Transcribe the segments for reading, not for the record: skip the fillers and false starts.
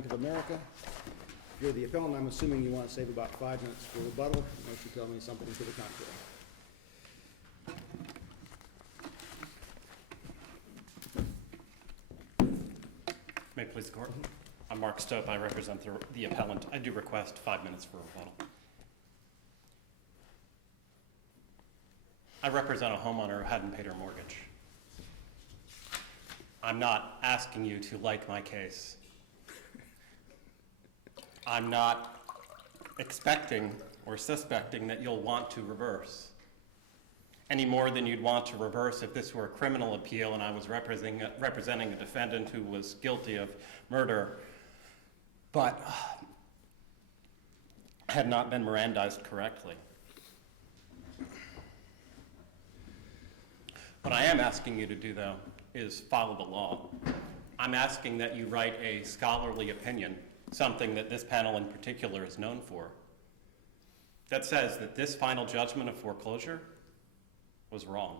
Bank of America. You're the appellant. I'm assuming you want to save about 5 minutes for rebuttal, unless you tell me something to the contrary. May it please the court. I'm Mark Stope. I represent the appellant. I do request 5 minutes for rebuttal. I represent a homeowner who hadn't paid her mortgage. I'm not asking you to like my case. I'm not expecting or suspecting that you'll want to reverse any more than you'd want to reverse if this were a criminal appeal and I was representing a defendant who was guilty of murder but had not been Mirandized correctly. What I am asking you to do, though, is follow the law. I'm asking that you write a scholarly opinion, something that this panel in particular is known for, that says that this final judgment of foreclosure was wrong.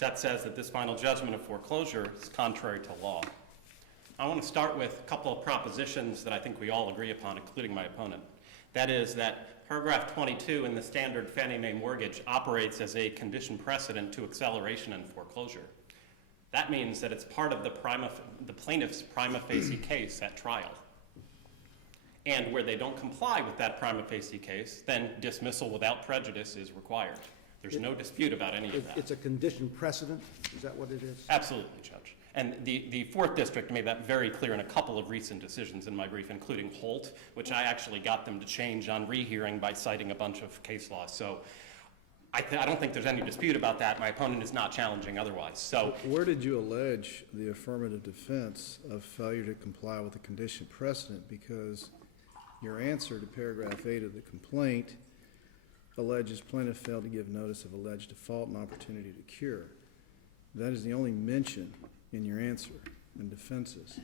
That says that this final judgment of foreclosure is contrary to law. I want to start with a couple of propositions that I think we all agree upon, including my opponent. That is that paragraph 22 in the standard Fannie Mae mortgage operates as a condition precedent to acceleration and foreclosure. That means that it's part of the plaintiff's prima facie case at trial. And where they don't comply with that prima facie case, then dismissal without prejudice is required. There's no dispute about any of that. It's a condition precedent? Is that what it is? Absolutely, Judge. And the Fourth District made that very clear in a couple of recent decisions in my brief, including Holt, which I actually got them to change on rehearing by citing a bunch of case law. So I don't think there's any dispute about that. My opponent is not challenging otherwise. So where did you allege the affirmative defense of failure to comply with the condition precedent? Because your answer to paragraph 8 of the complaint alleges plaintiff failed to give notice of alleged default and opportunity to cure. That is the only mention in your answer and defenses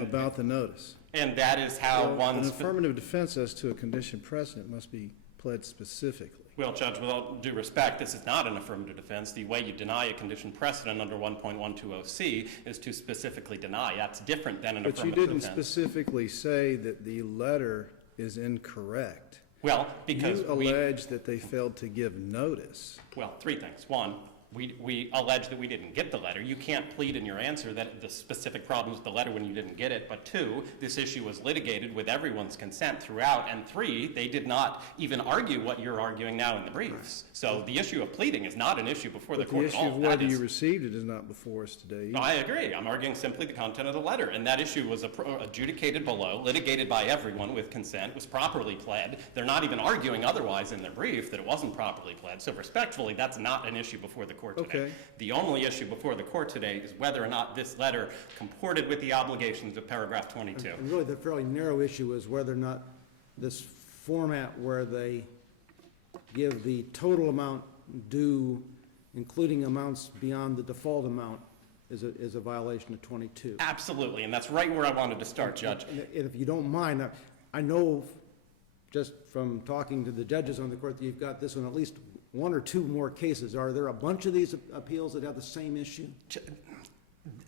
about the notice. And that is how an affirmative defense as to a condition precedent must be pled specifically. Well, Judge, with all due respect, this is not an affirmative defense. The way you deny a condition precedent under 1.120C is to specifically deny. That's different than an affirmative defense. But you didn't specifically say that the letter is incorrect. Well, because you allege that they failed to give notice. Well, three things. One, we allege that we didn't get the letter. You can't plead in your answer that the specific problems with the letter when you didn't get it. But two, this issue was litigated with everyone's consent throughout. And three, they did not even argue what you're arguing now in the briefs. So the issue of pleading is not an issue before the court at all. The issue of whether you received it is not before us today. No, I agree. I'm arguing simply the content of the letter. And that issue was adjudicated below, litigated by everyone with consent, was properly pled. They're not even arguing otherwise in their brief that it wasn't properly pled. So respectfully, that's not an issue before the court today. Okay. The only issue before the court today is whether or not this letter comported with the obligations of paragraph 22. And really the fairly narrow issue is whether or not this format where they give the total amount due, including amounts beyond the default amount, is a violation of 22. Absolutely, and that's right where I wanted to start, Judge. And if you don't mind, I know just from talking to the judges on the court that you've got this one at least one or two more cases. Are there a bunch of these appeals that have the same issue?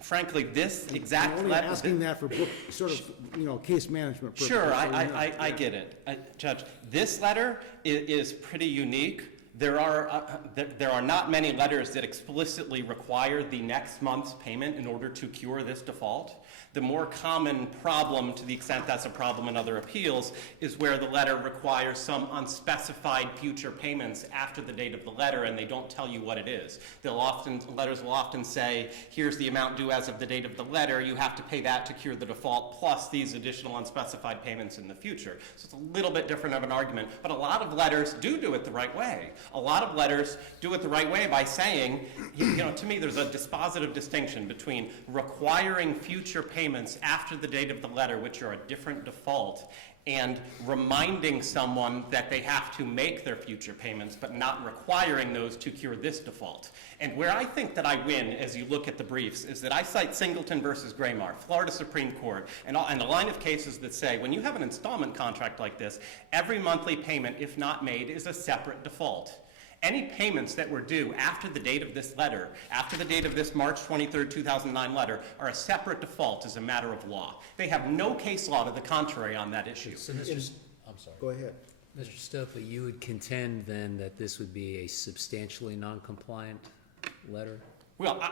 Frankly, this exact I'm only letter... asking that for sort of, case management purposes. Sure, I get it. Judge, this letter is pretty unique. There are not many letters that explicitly require the next month's payment in order to cure this default. The more common problem, to the extent that's a problem in other appeals, is where the letter requires some unspecified future payments after the date of the letter, and they don't tell you what it is. Letters will often say, here's the amount due as of the date of the letter, you have to pay that to cure the default, plus these additional unspecified payments in the future. So it's a little bit different of an argument, but a lot of letters do it the right way. A lot of letters do it the right way by saying, to me there's a dispositive distinction between requiring future payments after the date of the letter, which are a different default, and reminding someone that they have to make their future payments, but not requiring those to cure this default. And where I think that I win, as you look at the briefs, is that I cite Singleton versus Graymar, Florida Supreme Court, and a line of cases that say, when you have an installment contract like this, every monthly payment, if not made, is a separate default. Any payments that were due after the date of this letter, after the date of this March 23rd, 2009 letter, are a separate default as a matter of law. They have no case law to the contrary on that issue. So, I'm sorry. Go ahead. Mr. Stokely, you would contend then that this would be a substantially non-compliant letter? Well,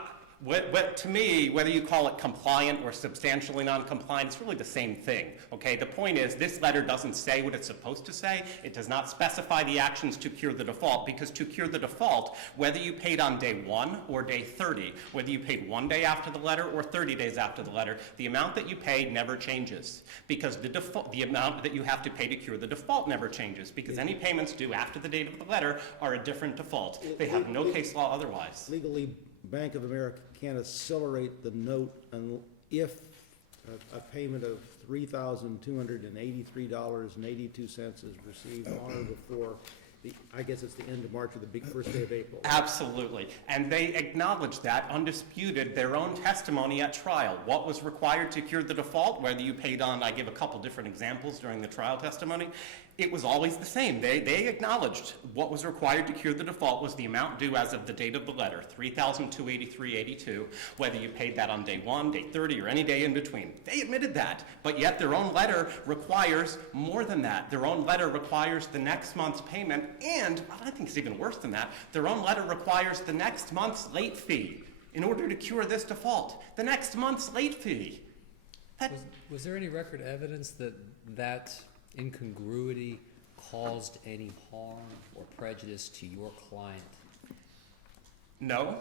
to me, whether you call it compliant or substantially non-compliant, it's really the same thing, okay? The point is, this letter doesn't say what it's supposed to say. It does not specify the actions to cure the default, because to cure the default, whether you paid on day 1 or day 30, whether you paid 1 day after the letter or 30 days after the letter, the amount that you paid never changes, because the amount that you have to pay to cure the default never changes, because any payments due after the date of the letter are a different default. They have no case law otherwise. Legally, Bank of America can't accelerate the note if a payment of $3,283.82 is received on or before I guess it's the end of March or the first day of April. Absolutely. And they acknowledged that, undisputed, their own testimony at trial. What was required to cure the default, whether you paid on, I give a couple different examples during the trial testimony, it was always the same. They acknowledged what was required to cure the default was the amount due as of the date of the letter, $3,283.82, whether you paid that on day 1, day 30, or any day in between. They admitted that, but yet their own letter requires more than that. Their own letter requires the next month's payment, and I think it's even worse than that, their own letter requires the next month's late fee in order to cure this default. The next month's late fee. Was there any record evidence that that incongruity caused any harm or prejudice to your client? No,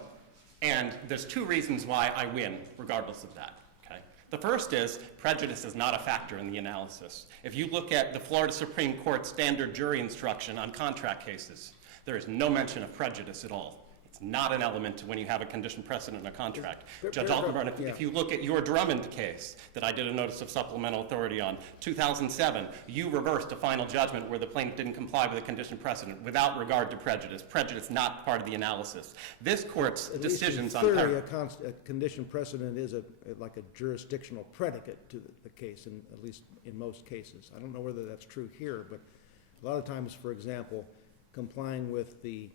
and there's two reasons why I win, regardless of that. Okay? The first is prejudice is not a factor in the analysis. If you look at the Florida Supreme Court standard jury instruction on contract cases, there is no mention of prejudice at all. It's not an element when you have a condition precedent in a contract. Judge Alderman, if you look at your Drummond case that I did a notice of supplemental authority on, 2007, you reversed a final judgment where the plaintiff didn't comply with a condition precedent without regard to prejudice. Prejudice not part of the analysis. This court's decisions on... At least in theory, a condition precedent is like a jurisdictional predicate to the case, at least in most cases. I don't know whether that's true here, but a lot of times, for example, complying with the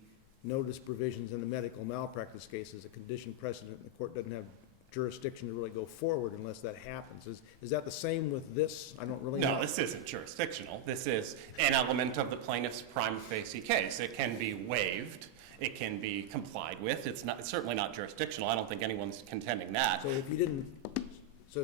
notice provisions in the medical malpractice case is a condition precedent, and the court doesn't have jurisdiction to really go forward unless that happens. Is that the same with this? I don't really know. No, this isn't jurisdictional. This is an element of the plaintiff's prima facie case. It can be waived. It can be complied with. It's certainly not jurisdictional. I don't think anyone's contending that. So if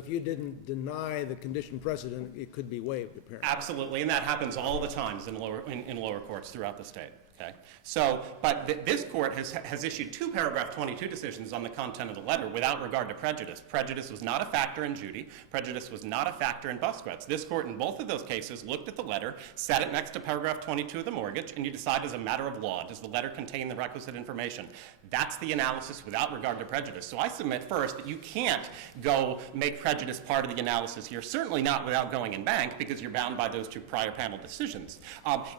you didn't deny the condition precedent, it could be waived, apparently. Absolutely, and that happens all the times in lower courts throughout the state. Okay. So, but this court has issued 2 paragraph 22 decisions on the content of the letter without regard to prejudice. Prejudice was not a factor in Judy. Prejudice was not a factor in Busquets. This court in both of those cases looked at the letter, set it next to paragraph 22 of the mortgage, and you decide as a matter of law, does the letter contain the requisite information? That's the analysis without regard to prejudice. So I submit first that you can't go make prejudice part of the analysis here, certainly not without going in bank, because you're bound by those 2 prior panel decisions.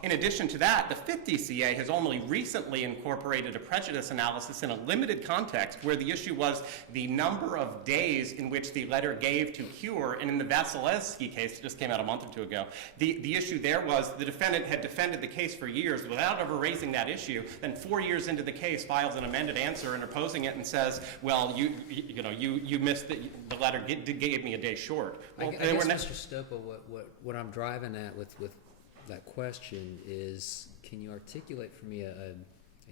In addition to that, the 5th DCA has only recently incorporated a prejudice analysis in a limited context where the issue was the number of days in which the letter gave to cure. And in the Vasilevsky case, that just came out a month or 2 ago, the issue there was the defendant had defended the case for years without ever raising that issue. Then 4 years into the case, files an amended answer interposing it and says, well, you missed the letter gave me a day short. Well, I guess, Mr. Stopa, what I'm driving at with that question is, can you articulate for me a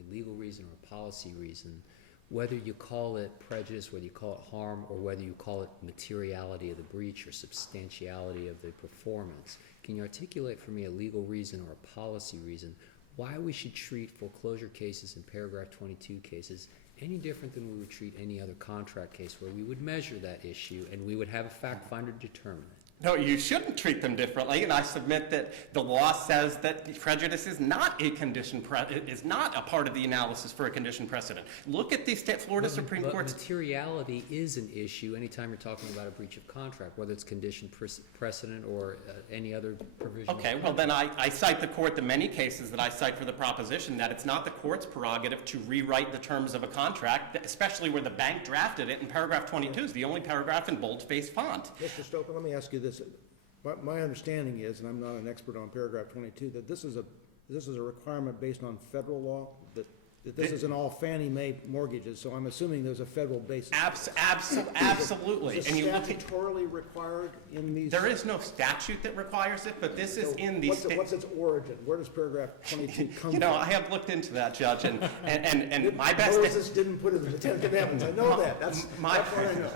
legal reason or a policy reason, whether you call it prejudice, whether you call it harm, or whether you call it materiality of the breach or substantiality of the performance? Can you articulate for me a legal reason or a policy reason why we should treat foreclosure cases and paragraph 22 cases any different than we would treat any other contract case where we would measure that issue and we would have a fact finder determine it? No, you shouldn't treat them differently, and I submit that the law says that prejudice is not is not a part of the analysis for a condition precedent. Look at the Florida Supreme Court's... Materiality is an issue anytime you're talking about a breach of contract, whether it's condition precedent or any other provision. Okay, well then I cite the court, the many cases that I cite for the proposition that it's not the court's prerogative to rewrite the terms of a contract, especially where the bank drafted it, and paragraph 22 is the only paragraph in bold-faced font. Mr. Stoker, let me ask you this. My understanding is, and I'm not an expert on paragraph 22, that this is this is a requirement based on federal law, that this isn't all Fannie Mae mortgages, so I'm assuming there's a federal basis. Absolutely. Is And it you look at, statutorily required in these? there is no statute that requires it, but this is in the What's state. what's its origin? Where does paragraph 22 come from? You know, I have looked into that, Judge, and my best. Moses didn't put it in the Ten Commandments, I know that, that's what I know.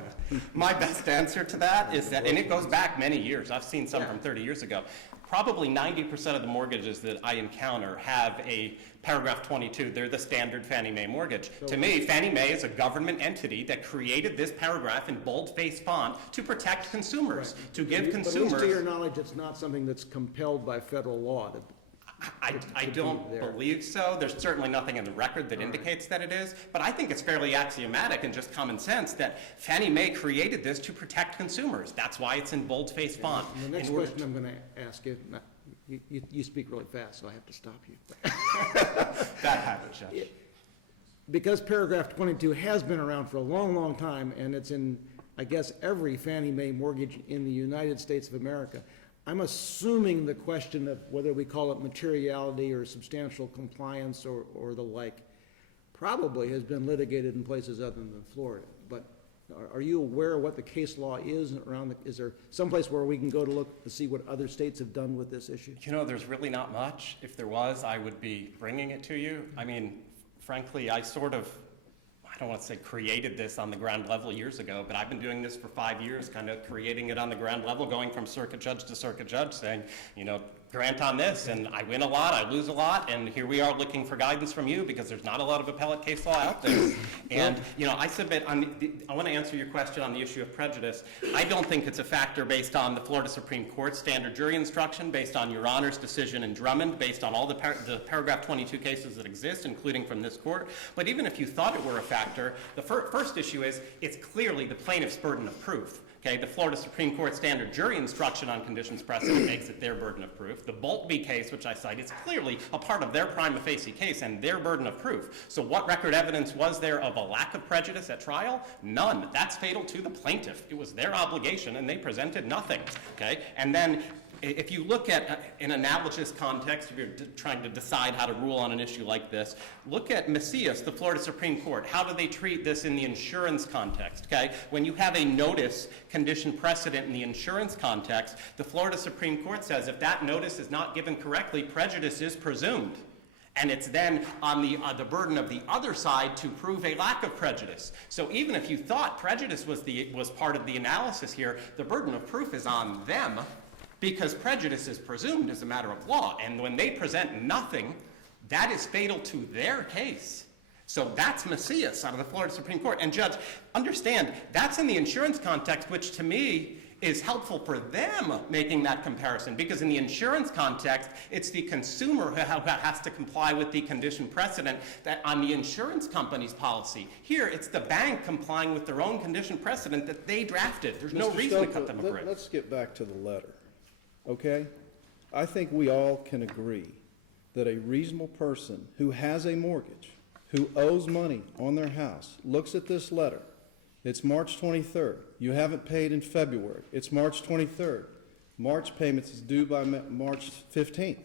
My best answer to that is that, and it goes back many years, I've seen some from 30 years ago, probably 90% of the mortgages that I encounter have a paragraph 22. They're the standard Fannie Mae mortgage. To me, Fannie Mae is a government entity that created this paragraph in bold-faced font to protect consumers, to give But at least consumers. to your knowledge, it's not something that's compelled by federal law. I don't there. believe so. There's certainly nothing in the record that indicates that it is, but I think it's fairly axiomatic and just common sense that Fannie Mae created this to protect consumers. That's why it's in bold-faced font. And the next In order question I'm going to ask you, you speak really fast, so I have to stop you. That happens, Judge. Because paragraph 22 has been around for a long, long time, and it's in, I guess, every Fannie Mae mortgage in the United States of America, I'm assuming the question of whether we call it materiality or substantial compliance or the like probably has been litigated in places other than Florida. But are you aware of what the case law is around, is there someplace where we can go to look to see what other states have done with this issue? You know, there's really not much. If there was, I would be bringing it to you. I mean, frankly, I don't want to say created this on the ground level years ago, but I've been doing this for 5 years, kind of creating it on the ground level, going from circuit judge to circuit judge, saying, you know, grant on this, and I win a lot, I lose a lot, and here we are looking for guidance from you because there's not a lot of appellate case law out there. And, you know, I submit, I want to answer your question on the issue of prejudice. I don't think it's a factor based on the Florida Supreme Court standard jury instruction, based on Your Honor's decision in Drummond, based on all the paragraph 22 cases that exist, including from this court. But even if you thought it were a factor, the first issue is it's clearly the plaintiff's burden of proof. Okay, the Florida Supreme Court standard jury instruction on conditions precedent makes it their burden of proof. The Boltby case, which I cite, is clearly a part of their prima facie case and their burden of proof. So what record evidence was there of a lack of prejudice at trial? None. That's fatal to the plaintiff. It was their obligation and they presented nothing. Okay, and then if you look at an analogous context, if you're trying to decide how to rule on an issue like this, look at Macias, the Florida Supreme Court. How do they treat this in the insurance context, okay? When you have a notice condition precedent in the insurance context, the Florida Supreme Court says if that notice is not given correctly, prejudice is presumed. And it's then on the burden of the other side to prove a lack of prejudice. So even if you thought prejudice was part of the analysis here, the burden of proof is on them, because prejudice is presumed as a matter of law. And when they present nothing, that is fatal to their case. So that's Macias out of the Florida Supreme Court. And Judge, understand, that's in the insurance context, which to me is helpful for them making that comparison. Because in the insurance context, it's the consumer who has to comply with the condition precedent that on the insurance company's policy. Here, it's the bank complying with their own condition precedent that they drafted. There's no Mr. reason to Stoker, cut them a break. Let's get back to the letter, okay? I think we all can agree that a reasonable person who has a mortgage, who owes money on their house, looks at this letter. It's March 23rd. You haven't paid in February. It's March 23rd. March payments is due by March 15th.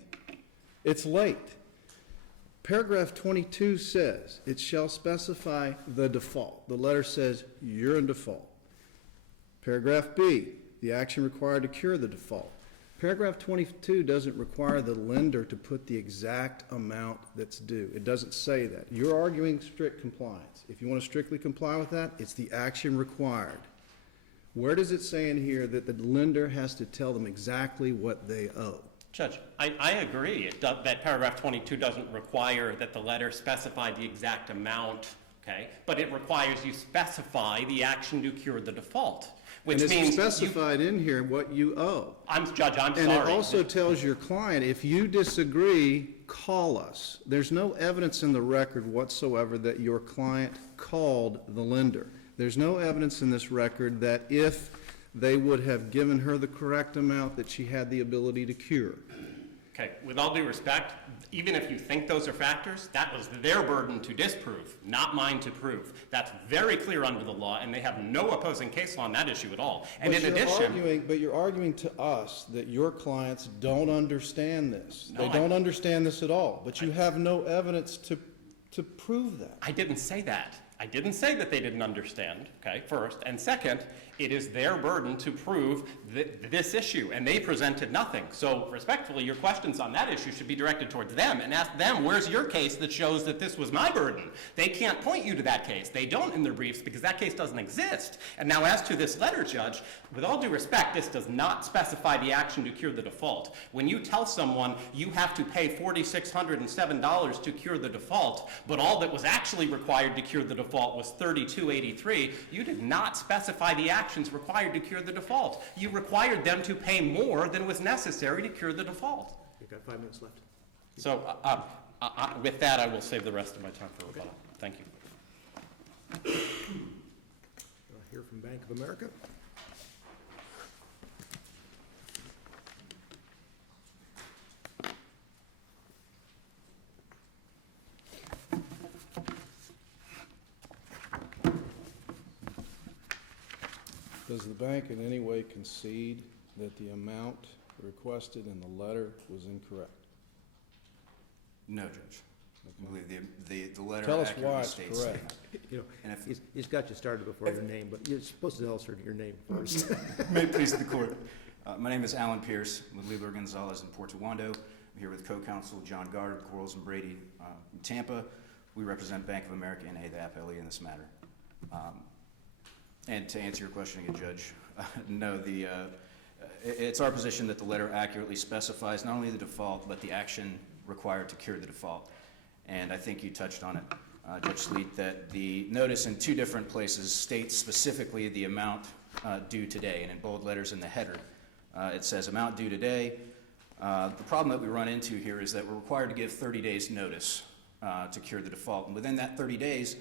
It's late. Paragraph 22 says, it shall specify the default. The letter says you're in default. Paragraph B, the action required to cure the default. Paragraph 22 doesn't require the lender to put the exact amount that's due. It doesn't say that. You're arguing strict compliance. If you want to strictly comply with that, it's the action required. Where does it say in here that the lender has to tell them exactly what they owe? Judge, I agree that paragraph 22 doesn't require that the letter specify the exact amount, okay? But it requires you specify the action to cure the default, which and means it's specified in here what you owe. Judge, I'm sorry. And it also tells your client, if you disagree, call us. There's no evidence in the record whatsoever that your client called the lender. There's no evidence in this record that if they would have given her the correct amount that she had the ability to cure. Okay, with all due respect, even if you think those are factors, that was their burden to disprove, not mine to prove. That's very clear under the law, and they have no opposing case law on that issue at all. And in addition, But you're arguing to us that your clients don't understand this. No, They don't understand this at all, but you have no evidence to prove that. I didn't say that. I didn't say that they didn't understand, okay, first. And second, it is their burden to prove this issue, and they presented nothing. So respectfully, your questions on that issue should be directed towards them and ask them, where's your case that shows that this was my burden? They can't point you to that case. They don't in their briefs because that case doesn't exist. And now as to this letter, Judge, with all due respect, this does not specify the action to cure the default. When you tell someone you have to pay $4,607 to cure the default, but all that was actually required to cure the default was $3,283, you did not specify the actions required to cure the default. You required them to pay more than was necessary to cure the default. You've got 5 minutes left. So with that, I will save the rest of my time for rebuttal. Thank you. I'll hear from Bank of America. Does the bank in any way concede that the amount requested in the letter was incorrect? No, Judge. I believe the letter Tell us accurately why it's states correct. You know, And if- he's got you started before your name, but you're supposed to tell us your name first. May it please the court. My name is Alan Pierce with Liebler Gonzalez in Port Tawando. I'm here with co-counsel John Gard, Quarles and Brady in Tampa. We represent Bank of America and the appellee in this matter. And to answer your question again, Judge, no, it's our position that the letter accurately specifies not only the default, but the action required to cure the default. And I think you touched on it, Judge Sleet, that the notice in 2 different places states specifically the amount due today, and in bold letters in the header, it says amount due today. The problem that we run into here is that we're required to give 30 days notice to cure the default, and within that 30 days,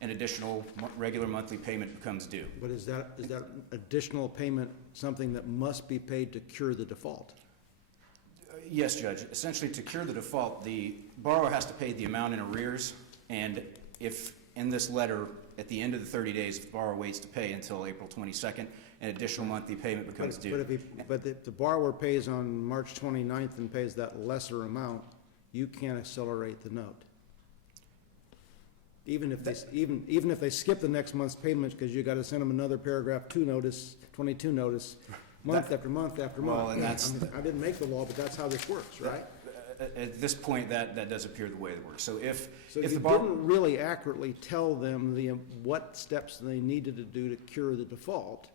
an additional regular monthly payment becomes due. But is that additional payment something that must be paid to cure the default? Yes, Judge. Essentially, to cure the default, the borrower has to pay the amount in arrears, and if in this letter, at the end of the 30 days, if the borrower waits to pay until April 22nd, an additional monthly payment becomes due. But if the borrower pays on March 29th and pays that lesser amount, you can't accelerate the note. Even if they skip the next month's payments because you got to send them another paragraph 2 notice, 22 notice, month after month after month. Well, and that's I didn't make the law, but that's how this works, right? At this point, that does appear the way it works. So if So the you borrower, didn't really accurately tell them what steps they needed to do to cure the default.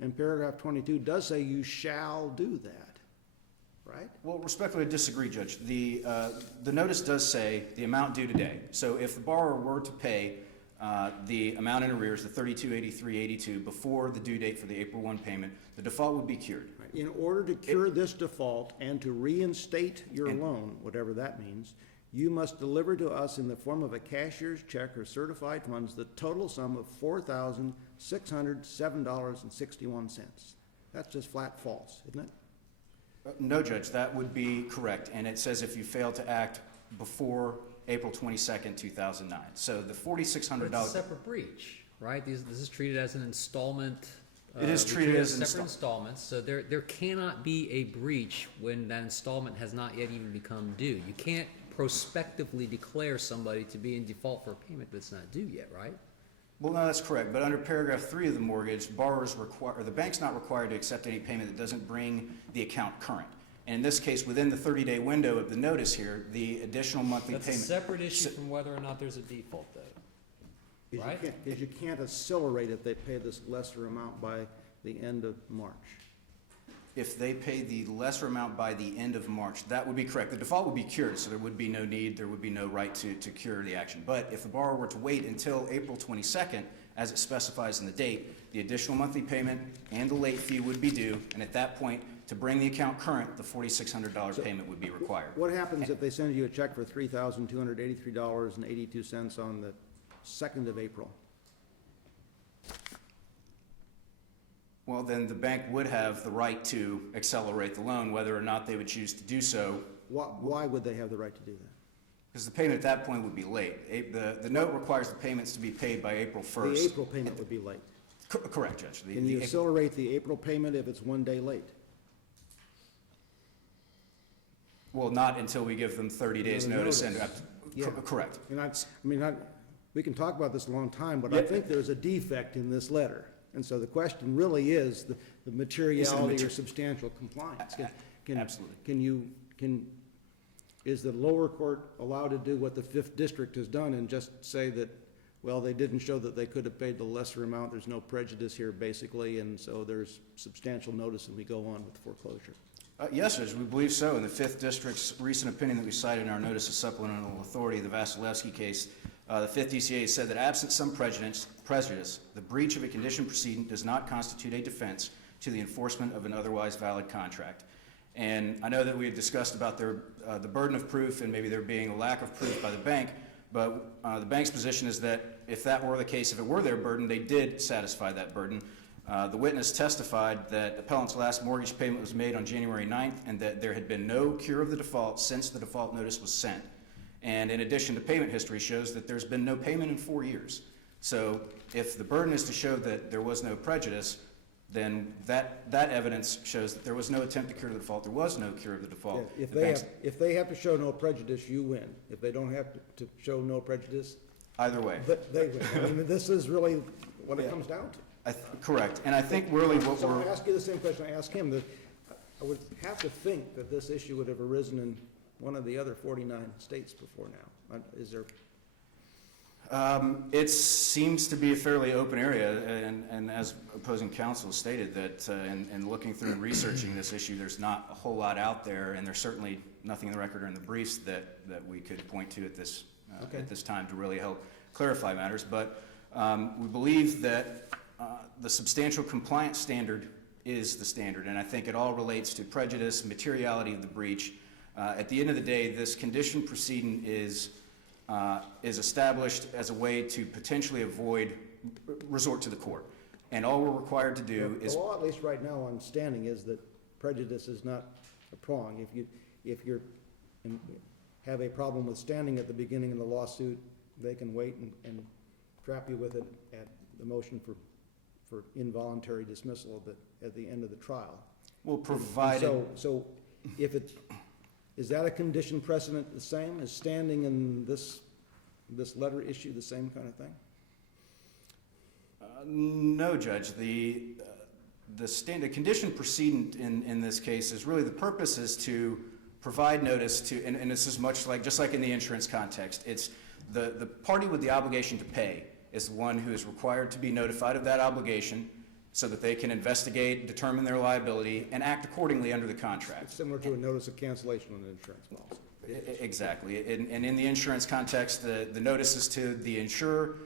And paragraph 22 does say you shall do that, right? well, respectfully disagree, Judge. The notice does say the amount due today. So if the borrower were to pay the amount in arrears, the $3283.82, before the due date for the April 1 payment, the default would be cured. In order to cure this default and to reinstate your loan, whatever that means, you must deliver to us in the form of a cashier's check or certified funds the total sum of $4,607.61. That's just flat false, isn't it? No, Judge, that would be correct. And it says if you fail to act before April 22nd, 2009. So the $4,600. But it's a separate breach, right? This is treated as an installment. It is we treated treat it as an separate installments, so there cannot be a breach when that installment has not yet even become due. You can't prospectively declare somebody to be in default for a payment that's not due yet, right? Well, no, that's correct. But under paragraph 3 of the mortgage, the bank's not required to accept any payment that doesn't bring the account current. And in this case, within the 30-day window of the notice here, the additional monthly That's a payment. separate issue from whether or not there's a default, though. Right. Because you can't accelerate if they pay this lesser amount by the end of March. If they pay the lesser amount by the end of March, that would be correct. The default would be cured, so there would be no need, there would be no right to cure the action. But if the borrower were to wait until April 22nd, as it specifies in the date, the additional monthly payment and the late fee would be due, and at that point, to bring the account current, the $4,600 payment would be required. What happens if they send you a check for $3,283.82 on the 2nd of April? Well, then the bank would have the right to accelerate the loan, whether or not they would choose to do so why would they have the right to do that? Because the payment at that point would be late. The note requires the payments to be paid by April 1st. The April payment would be late. Correct, Judge. Can you accelerate the April payment if it's 1 day late? Well, not until we give them 30 days notice. Yeah. Correct. And we can talk about this a long time, but I Yeah. think there's a defect in this letter. And so the question really is the materiality or substantial compliance. Absolutely. Is the lower court allowed to do what the Fifth District has done and just say that, well, they didn't show that they could have paid the lesser amount, there's no prejudice here, basically, and so there's substantial notice and we go on with foreclosure? Yes, Judge, we believe so. In the Fifth District's recent opinion that we cited in our notice of supplemental authority, the Vasilevsky case, the Fifth DCA said that absent some prejudice, the breach of a condition precedent does not constitute a defense to the enforcement of an otherwise valid contract. And I know that we had discussed about the burden of proof and maybe there being a lack of proof by the bank, but the bank's position is that if that were the case, if it were their burden, they did satisfy that burden. The witness testified that the appellant's last mortgage payment was made on January 9th and that there had been no cure of the default since the default notice was sent. And in addition, the payment history shows that there's been no payment in 4 years. So if the burden is to show that there was no prejudice, then that evidence shows that there was no attempt to cure the default. There was no cure of the default. Yeah, The if they have to show no prejudice, you win. If they don't have to show no prejudice, Either way. they win. I mean, this is really what it Yeah. comes down to. Correct. And I think really what So we're... I'll ask you the same question I asked him, that I would have to think that this issue would have arisen in one of the other 49 states before now. Is there, It seems to be a fairly open area, and as opposing counsel stated, that in looking through and researching this issue, there's not a whole lot out there, and there's certainly nothing in the record or in the briefs that we could point to at this time to really help clarify matters. But we believe that the substantial compliance standard is the standard, and I think it all relates to prejudice, materiality of the breach. At the end of the day, this condition precedent is established as a way to potentially avoid resort to the court. And all we're required to do is... the law, at least right now on standing, is that prejudice is not a prong. If you have a problem with standing at the beginning of the lawsuit, they can wait and trap you with it at the motion for involuntary dismissal at the end of the trial. Well, provided... So if it's, is that a condition precedent the same as standing in this letter issue, the same kind of thing? No, Judge. The condition precedent in this case is really, the purpose is to provide notice to, and this is much like, just like in the insurance context, it's the party with the obligation to pay is the one who is required to be notified of that obligation so that they can investigate, determine their liability, and act accordingly under the contract. It's similar to a notice of cancellation on an insurance policy. Exactly. And in the insurance context, the notice is to the insurer,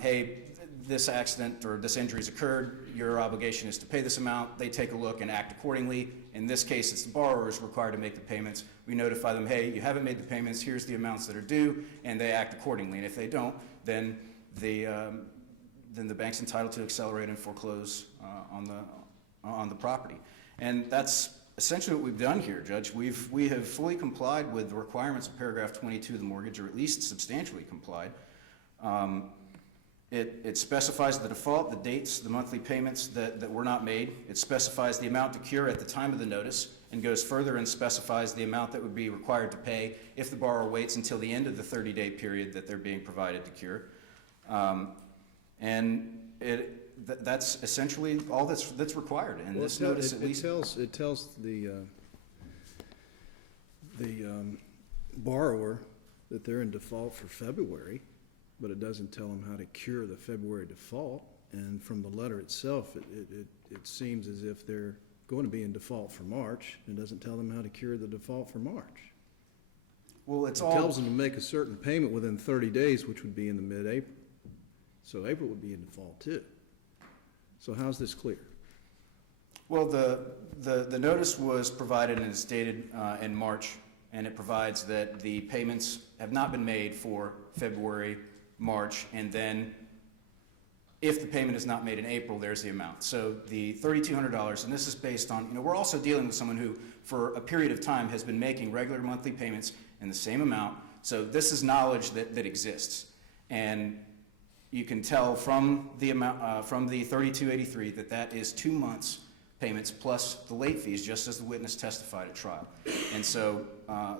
hey, this accident or this injury has occurred, your obligation is to pay this amount. They take a look and act accordingly. In this case, it's the borrower is required to make the payments. We notify them, hey, you haven't made the payments, here's the amounts that are due, and they act accordingly. And if they don't, then the bank's entitled to accelerate and foreclose on the property. And that's essentially what we've done here, Judge. We have fully complied with the requirements of paragraph 22 of the mortgage, or at least substantially complied. It specifies the default, the dates, the monthly payments that were not made. It specifies the amount to cure at the time of the notice, and goes further and specifies the amount that would be required to pay if the borrower waits until the end of the 30-day period that they're being provided to cure. And that's essentially all that's required. And this notice at least... It tells the borrower that they're in default for February, but it doesn't tell them how to cure the February default. And from the letter itself, it seems as if they're going to be in default for March. It doesn't tell them how to cure the default for March. Well, it tells them to make a certain payment within 30 days, which would be in the mid-April. So April would be in default too. So how's this clear? Well, the notice was provided and is dated in March, and it provides that the payments have not been made for February, March, and then if the payment is not made in April, there's the amount. So the $3,200, and this is based on, we're also dealing with someone who, for a period of time, has been making regular monthly payments in the same amount. So this is knowledge that exists. And you can tell from the amount, from the $3,283 that is 2 months payments plus the late fees, just as the witness testified at trial. And so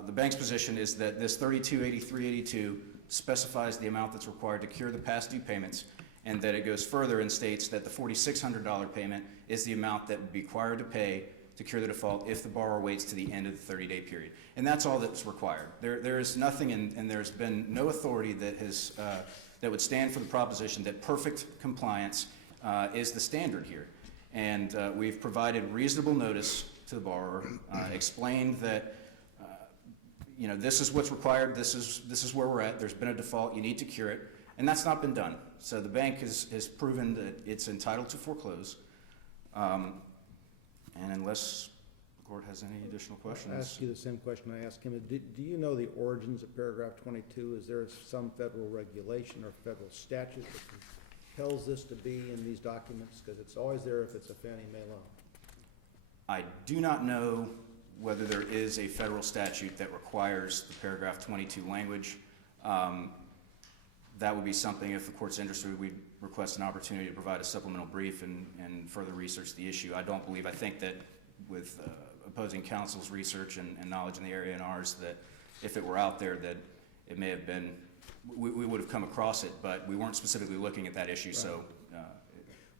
the bank's position is that this $3,283.82 specifies the amount that's required to cure the past due payments, and that it goes further and states that the $4,600 payment is the amount that would be required to pay to cure the default if the borrower waits to the end of the 30-day period. And that's all that's required. There is nothing, and there's been no authority that has that would stand for the proposition that perfect compliance is the standard here. And we've provided reasonable notice to the borrower, explained that this is what's required, this is where we're at, there's been a default, you need to cure it, and that's not been done. So the bank has proven that it's entitled to foreclose. And unless the court has any additional questions. I'll ask you the same question I asked him. Do you know the origins of paragraph 22? Is there some federal regulation or federal statute that compels this to be in these documents? Because it's always there if it's a Fannie Mae loan. I do not know whether there is a federal statute that requires the paragraph 22 language. That would be something, if the court's interested, we'd request an opportunity to provide a supplemental brief and further research the issue. I think that with opposing counsel's research and knowledge in the area and ours, that if it were out there, that it may have been, we would have come across it, but we weren't specifically looking at that issue, right. So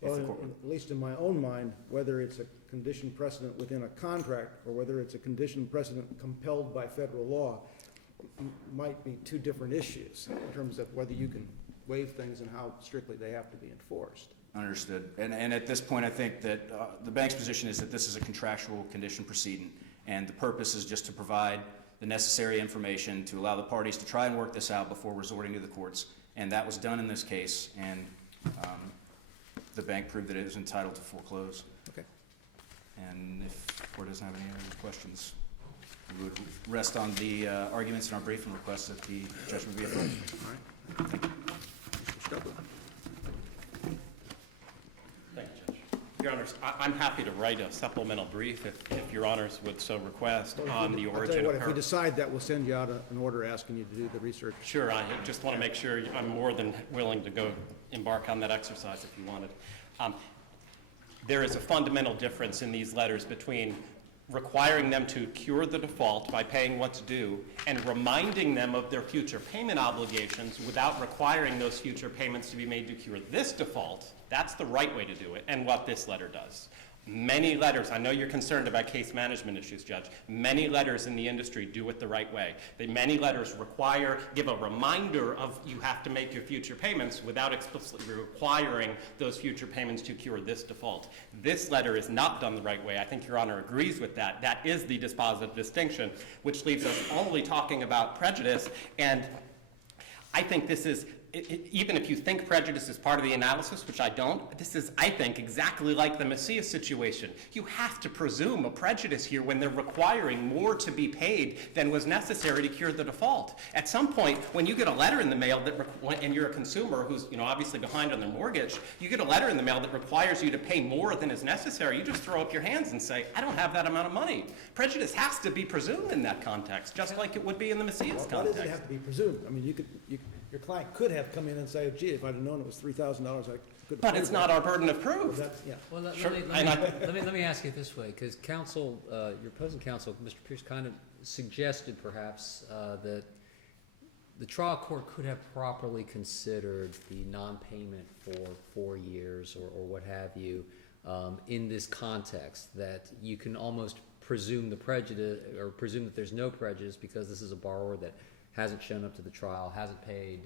if well, the court... at least in my own mind, whether it's a condition precedent within a contract or whether it's a condition precedent compelled by federal law, might be two different issues in terms of whether you can waive things and how strictly they have to be enforced. Understood. And at this point, I think that the bank's position is that this is a contractual condition precedent, and the purpose is just to provide the necessary information to allow the parties to try and work this out before resorting to the courts. And that was done in this case, and the bank proved that it was entitled to foreclose. Okay. And if the court doesn't have any other questions, we would rest on the arguments in our brief and request that the judgment be affirmed. All right. Thank you. Mr. Stubble. Thank you, Judge. Your Honors, I'm happy to write a supplemental brief if Your Honors would so request on the I'll tell origin you what, of if we decide that, we'll send you out an order asking you to do the research. Sure, I just want to make sure I'm more than willing to go embark on that exercise if you wanted. There is a fundamental difference in these letters between requiring them to cure the default by paying what's due and reminding them of their future payment obligations without requiring those future payments to be made to cure this default. That's the right way to do it, and what this letter does. Many letters, I know you're concerned about case management issues, Judge. Many letters in the industry do it the right way. Many letters give a reminder of you have to make your future payments without explicitly requiring those future payments to cure this default. This letter is not done the right way. I think Your Honor agrees with that. That is the dispositive distinction, which leaves us only talking about prejudice. And I think this is, even if you think prejudice is part of the analysis, which I don't, this is, I think, exactly like the Macias situation. You have to presume a prejudice here when they're requiring more to be paid than was necessary to cure the default. At some point, when you get a letter in the mail and you're a consumer who's obviously behind on their mortgage, you get a letter in the mail that requires you to pay more than is necessary, you just throw up your hands and say, I don't have that amount of money. Prejudice has to be presumed in that context, just like it would be in the Macias Why context. does it have to be presumed? I mean, your client could have come in and say, gee, if I'd have known it was $3,000, I could have. But it's not our burden of proof. That's, yeah. Well, Sure. let me ask you this way, because counsel, your opposing counsel, Mr. Pierce, kind of suggested perhaps that the trial court could have properly considered the non-payment for 4 years or what have you in this context, that you can almost presume the prejudice or presume that there's no prejudice because this is a borrower that hasn't shown up to the trial, hasn't paid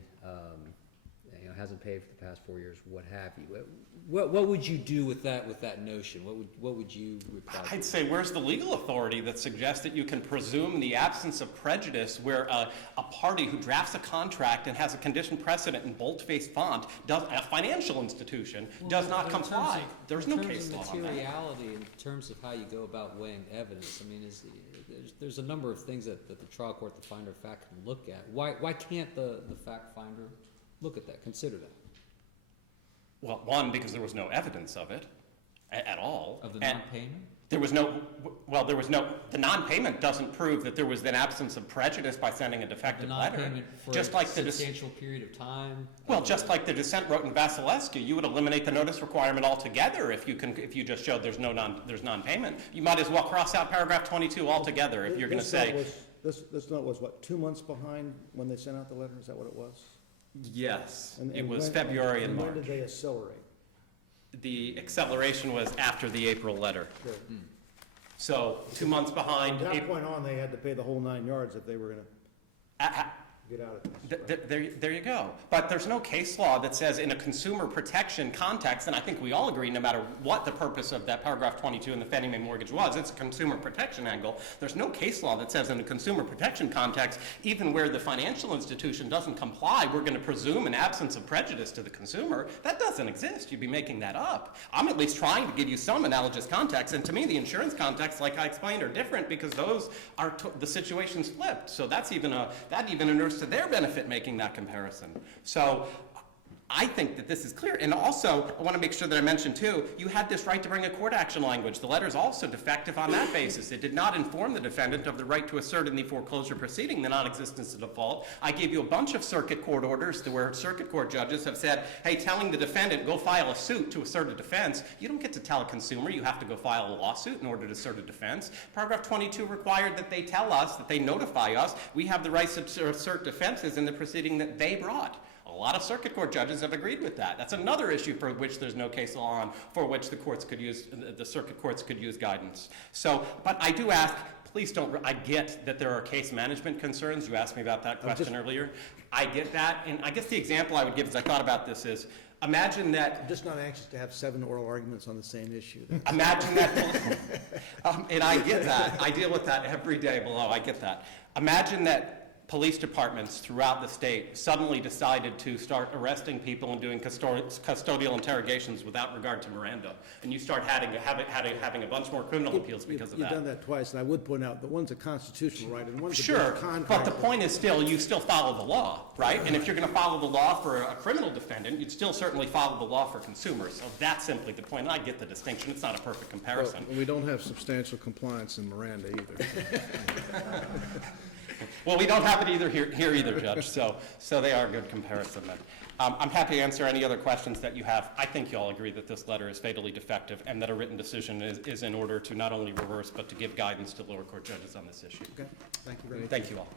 for the past 4 years, what have you. What would you do with that notion? What would you reply to? I'd say, where's the legal authority that suggests that you can presume the absence of prejudice where a party who drafts a contract and has a condition precedent in bold-faced font, a financial institution, does not comply? There's no case law on that. In terms of materiality, in terms of how you go about weighing evidence, I mean, there's a number of things that the trial court, the finder of fact, can look at. Why can't the fact finder look at that, consider that? Well, one, because there was no evidence of it at all. Of the And non-payment? there was no, the non-payment doesn't prove that there was an absence of prejudice by sending a The defective letter. non-payment for Just a like the substantial period of time? Well, just like the dissent wrote in Vasilevsky, you would eliminate the notice requirement altogether if you just showed there's non-payment. You might as well cross out paragraph 22 altogether if you're going to This note say, was- This note was what, 2 months behind when they sent out the letter? Is that what it was? yes, And- it and was when- February and When March. did they accelerate? The acceleration was after the April letter. Good. So 2 months behind. From that point on, they had to pay the whole 9 yards if they were going to get out of this. There you go. But there's no case law that says in a consumer protection context, and I think we all agree no matter what the purpose of that paragraph 22 in the Fannie Mae mortgage was, it's a consumer protection angle. There's no case law that says in a consumer protection context, even where the financial institution doesn't comply, we're going to presume an absence of prejudice to the consumer. That doesn't exist. You'd be making that up. I'm at least trying to give you some analogous context, and to me the insurance context, like I explained, are different because those are the situation's flipped. So that even inures to their benefit making that comparison. So I think that this is clear. And also, I want to make sure that I mention too, you had this right to bring a court action language. The letter is also defective on that basis. It did not inform the defendant of the right to assert in the foreclosure proceeding the non-existence of default. I gave you a bunch of circuit court orders where circuit court judges have said, hey, telling the defendant, go file a suit to assert a defense, you don't get to tell a consumer you have to go file a lawsuit in order to assert a defense. Paragraph 22 required that they tell us, that they notify us, we have the right to assert defenses in the proceeding that they brought. A lot of circuit court judges have agreed with that. That's another issue for which there's no case law on, for which the circuit courts could use guidance. So, but I do ask, please don't, I get that there are case management concerns. You asked me about that question earlier. I get that, and I guess the example I would give as I thought about this is, imagine that I'm just not anxious to have 7 oral arguments on the same issue. imagine that, and I get that. I deal with that every day below. I get that. Imagine that police departments throughout the state suddenly decided to start arresting people and doing custodial interrogations without regard to Miranda, and you start having a bunch more criminal appeals because of You've done that. that twice, and I would point out that one's a constitutional right and one's a Sure, contract. but the point is still, you still follow the law, right? And if you're going to follow the law for a criminal defendant, you'd still certainly follow the law for consumers. So that's simply the point, and I get the distinction. It's not a perfect comparison. Well, we don't have substantial compliance in Miranda either. Well, we don't have it either here either, Judge, so they are a good comparison then. I'm happy to answer any other questions that you have. I think you all agree that this letter is fatally defective and that a written decision is in order to not only reverse, but to give guidance to lower court judges on this issue. Okay, thank you very much. Thank you all.